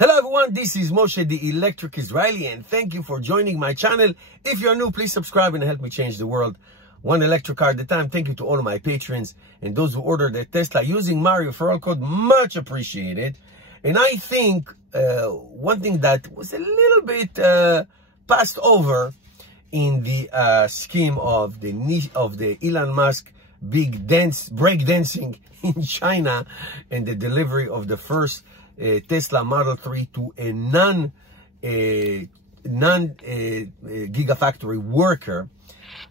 Hello everyone, this is Moshe, the Electric Israeli, and thank you for joining my channel. If you're new, please subscribe and help me change the world one electric car at a time. Thank you to all of my patrons and those who ordered their Tesla using my referral code, much appreciated. And I think one thing that was a little bit passed over in the scheme of the Elon Musk big break dancing in China and the delivery of the first Tesla Model 3 to a non-gigafactory worker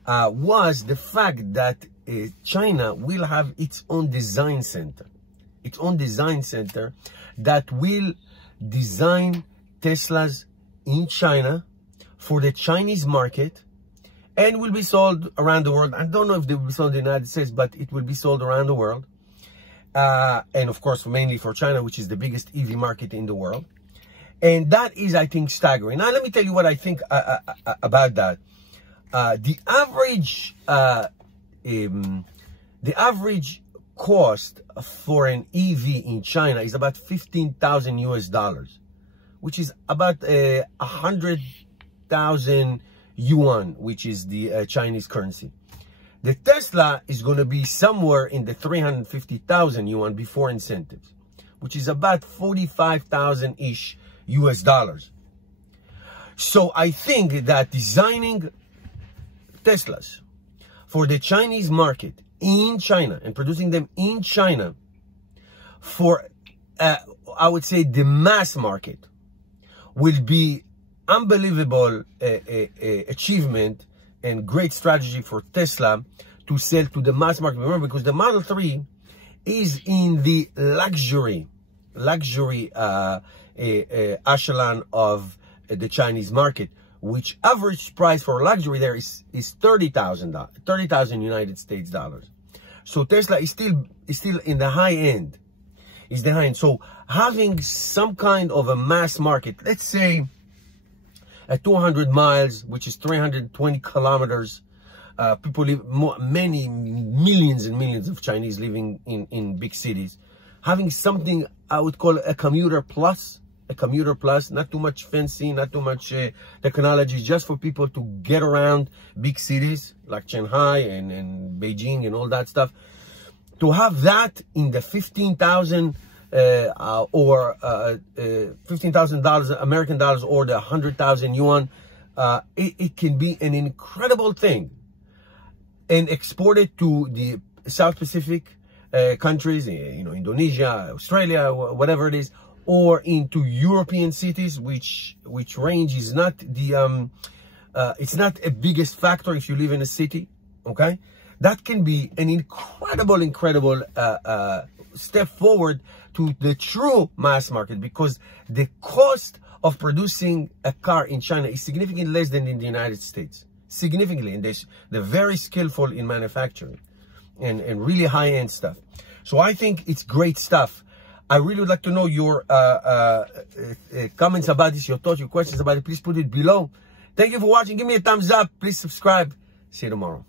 was the fact that China will have its own design center. Its own design center that will design Teslas in China for the Chinese market and will be sold around the world. I don't know if they will be sold in the United States, but it will be sold around the world. And of course, mainly for China, which is the biggest EV market in the world. And that is, I think, staggering. Now, let me tell you what I think about that. The average cost for an EV in China is about $15,000 US, which is about 100,000 yuan, which is the Chinese currency. The Tesla is going to be somewhere in the 350,000 yuan before incentives, which is about 45,000-ish US dollars. So I think that designing Teslas for the Chinese market in China and producing them in China for, I would say, the mass market will be unbelievable achievement and great strategy for Tesla to sell to the mass market. Remember, because the Model 3 is in the luxury echelon of the Chinese market, which average price for luxury there is $30,000 United States dollars. So Tesla is still in the high end. Is the high end. So having some kind of a mass market, let's say at 200 miles, which is 320 kilometers, people live, many millions and millions of Chinese living in big cities. Having something I would call a commuter plus, not too much fancy, not too much technology, just for people to get around big cities like Shanghai and Beijing and all that stuff. To have that in the $15,000 or $15,000 American dollars or the 100,000 yuan, it can be an incredible thing, and export it to the South Pacific countries, Indonesia, Australia, whatever it is, or into European cities, which range is not the it's not a biggest factor if you live in a city. Okay, that can be an incredible step forward to the true mass market, because the cost of producing a car in China is significantly less than in the United States. Significantly, and they're very skillful in manufacturing and really high-end stuff. So I think it's great stuff. I really would like to know your comments about this, your thoughts, your questions about it. Please put it below. Thank you for watching. Give me a thumbs up. Please subscribe. See you tomorrow.